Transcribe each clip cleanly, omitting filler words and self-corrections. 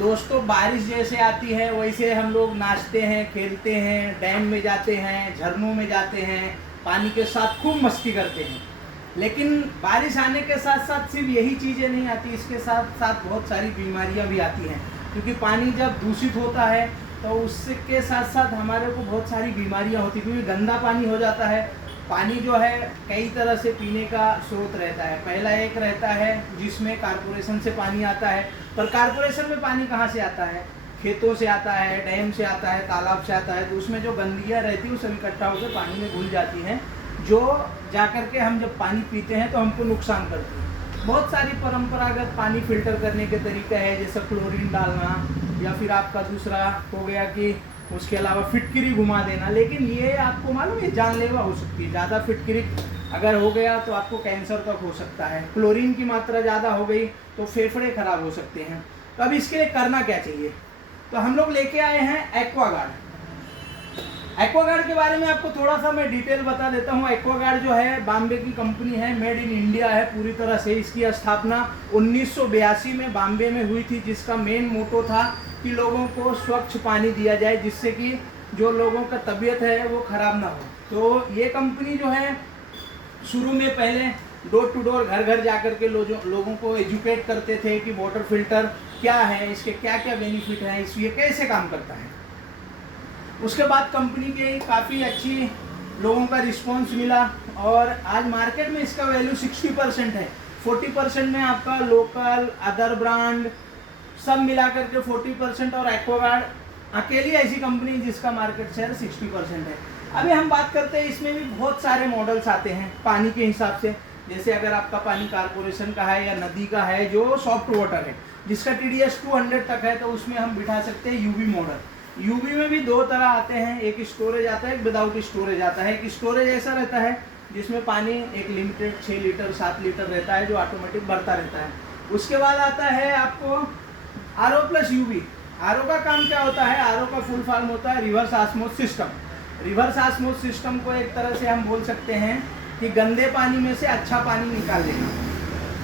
दोस्तों बारिश जैसे आती है वैसे हम लोग नाचते हैं, खेलते हैं, डैम में जाते हैं, झरनों में जाते हैं, पानी के साथ खूब मस्ती करते हैं। लेकिन बारिश आने के साथ साथ सिर्फ यही चीज़ें नहीं आती, इसके साथ साथ बहुत सारी बीमारियां भी आती हैं। क्योंकि पानी जब दूषित होता है तो उसके साथ साथ हमारे को बहुत सारी बीमारियां होती हैं, क्योंकि गंदा पानी हो जाता है। पानी जो है कई तरह से पीने का स्रोत रहता है। पहला एक रहता है जिसमें कारपोरेशन से पानी आता है, पर कारपोरेशन में पानी कहाँ से आता है? खेतों से आता है, डैम से आता है, तालाब से आता है। तो उसमें जो गंदगियाँ रहती है वो सब इकट्ठा होकर पानी में घुल जाती हैं, जो जाकर के हम जब पानी पीते हैं तो हमको नुकसान करती है। बहुत सारी परंपरागत पानी फिल्टर करने के तरीके हैं, जैसे क्लोरीन डालना, या फिर आपका दूसरा हो गया कि उसके अलावा फिटकिरी घुमा देना। लेकिन ये आपको मालूम है जानलेवा हो सकती है। ज़्यादा फिटकिरी अगर हो गया तो आपको कैंसर तक हो सकता है। क्लोरीन की मात्रा ज़्यादा हो गई तो फेफड़े खराब हो सकते हैं। तो अब इसके लिए करना क्या चाहिए? तो हम लोग लेके आए हैं एक्वागार्ड। एक्वागार्ड के बारे में आपको थोड़ा सा मैं डिटेल बता देता हूँ। एक्वागार्ड जो है बॉम्बे की कंपनी है, मेड इन इंडिया है पूरी तरह से। इसकी स्थापना 1982 में बॉम्बे में हुई थी, जिसका मेन मोटो था कि लोगों को स्वच्छ पानी दिया जाए, जिससे कि जो लोगों का तबीयत है वो ख़राब ना हो। तो ये कंपनी जो है शुरू में पहले डोर टू डोर, घर घर जाकर के लोगों को एजुकेट करते थे कि वाटर फिल्टर क्या है, इसके क्या क्या बेनिफिट हैं, ये कैसे काम करता है। उसके बाद कंपनी के काफ़ी अच्छी लोगों का रिस्पांस मिला और आज मार्केट में इसका वैल्यू 60% है। 40% में आपका लोकल, अदर ब्रांड सब मिला करके 40%, और एक्वागार्ड अकेली ऐसी कंपनी जिसका मार्केट शेयर 60% है। अभी हम बात करते हैं, इसमें भी बहुत सारे मॉडल्स आते हैं पानी के हिसाब से। जैसे अगर आपका पानी कारपोरेशन का है या नदी का है जो सॉफ्ट वाटर है, जिसका TDS 200 तक है, तो उसमें हम बिठा सकते हैं यूवी मॉडल। यूवी में भी दो तरह आते हैं, एक स्टोरेज आता है, एक विदाउट स्टोरेज आता है। एक स्टोरेज ऐसा रहता है जिसमें पानी एक लिमिटेड 6 लीटर 7 लीटर रहता है, जो ऑटोमेटिक बढ़ता रहता है। उसके बाद आता है आपको RO प्लस यूवी। RO का काम क्या होता है? RO का फुल फॉर्म होता है रिवर्स ऑस्मोस सिस्टम। रिवर्स ऑस्मोस सिस्टम को एक तरह से हम बोल सकते हैं कि गंदे पानी में से अच्छा पानी निकाल देना।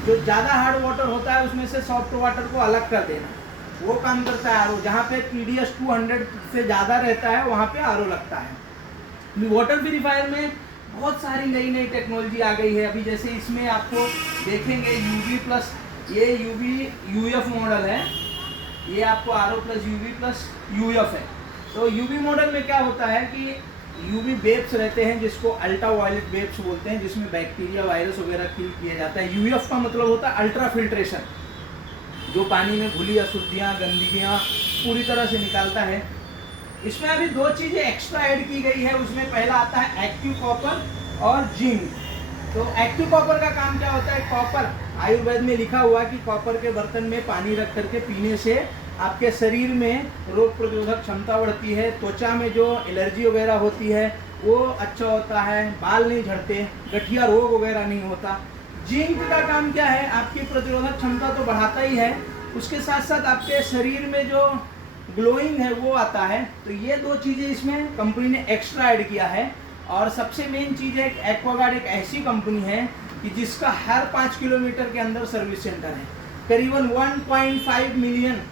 जो ज़्यादा हार्ड वाटर होता है उसमें से सॉफ्ट वाटर को अलग कर देना, वो काम करता है RO। जहाँ पे TDS 200 से ज़्यादा रहता है वहाँ पे RO लगता है। वाटर प्यूरीफायर में बहुत सारी नई नई टेक्नोलॉजी आ गई है। अभी जैसे इसमें आपको देखेंगे UV प्लस, ये UV-UF मॉडल है, ये आपको RO plus UV plus UF है। तो UV मॉडल में क्या होता है कि UV वेव्स रहते हैं जिसको अल्ट्रा वायलेट वेव्स बोलते हैं, जिसमें बैक्टीरिया, वायरस वगैरह किल किया जाता है। UF का मतलब होता है अल्ट्रा फिल्ट्रेशन, जो पानी में घुली अशुद्धियाँ, गंदगियाँ पूरी तरह से निकालता है। इसमें अभी दो चीज़ें एक्स्ट्रा ऐड की गई है। उसमें पहला आता है एक्टिव कॉपर और जिंक। तो एक्टिव कॉपर का काम क्या होता है? कॉपर आयुर्वेद में लिखा हुआ है कि कॉपर के बर्तन में पानी रख करके पीने से आपके शरीर में रोग प्रतिरोधक क्षमता बढ़ती है, त्वचा में जो एलर्जी वगैरह होती है वो अच्छा होता है, बाल नहीं झड़ते, गठिया रोग वगैरह नहीं होता। जिंक का काम क्या है? आपकी प्रतिरोधक क्षमता तो बढ़ाता ही है, उसके साथ साथ आपके शरीर में जो ग्लोइंग है वो आता है। तो ये दो चीज़ें इसमें कंपनी ने एक्स्ट्रा ऐड किया है। और सबसे मेन चीज़ है, एक्वागार्ड एक ऐसी कंपनी है कि जिसका हर 5 किलोमीटर के अंदर सर्विस सेंटर है। करीबन 1.5 मिलियन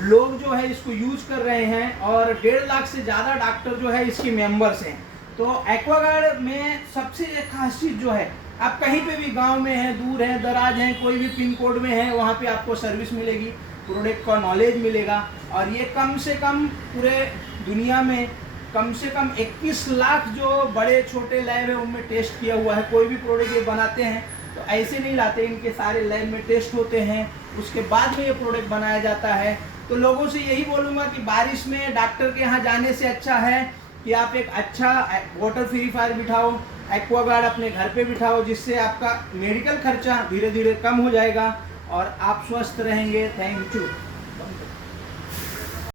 लोग जो है इसको यूज कर रहे हैं और 1.5 लाख से ज़्यादा डॉक्टर जो है इसके मेंबर्स हैं। तो एक्वागार्ड में सबसे खास चीज़ जो है, आप कहीं पे भी गांव में हैं, दूर हैं, दराज हैं, कोई भी पिन कोड में है, वहाँ पे आपको सर्विस मिलेगी, प्रोडक्ट का नॉलेज मिलेगा। और ये कम से कम पूरे दुनिया में कम से कम 21 लाख जो बड़े छोटे लैब है उनमें टेस्ट किया हुआ है। कोई भी प्रोडक्ट ये बनाते हैं तो ऐसे नहीं लाते, इनके सारे लैब में टेस्ट होते हैं, उसके बाद में ये प्रोडक्ट बनाया जाता है। तो लोगों से यही बोलूँगा कि बारिश में डॉक्टर के यहाँ जाने से अच्छा है कि आप एक अच्छा वाटर प्यूरीफायर बिठाओ, एक्वागार्ड अपने घर पे बिठाओ, जिससे आपका मेडिकल खर्चा धीरे धीरे कम हो जाएगा और आप स्वस्थ रहेंगे। Thank you.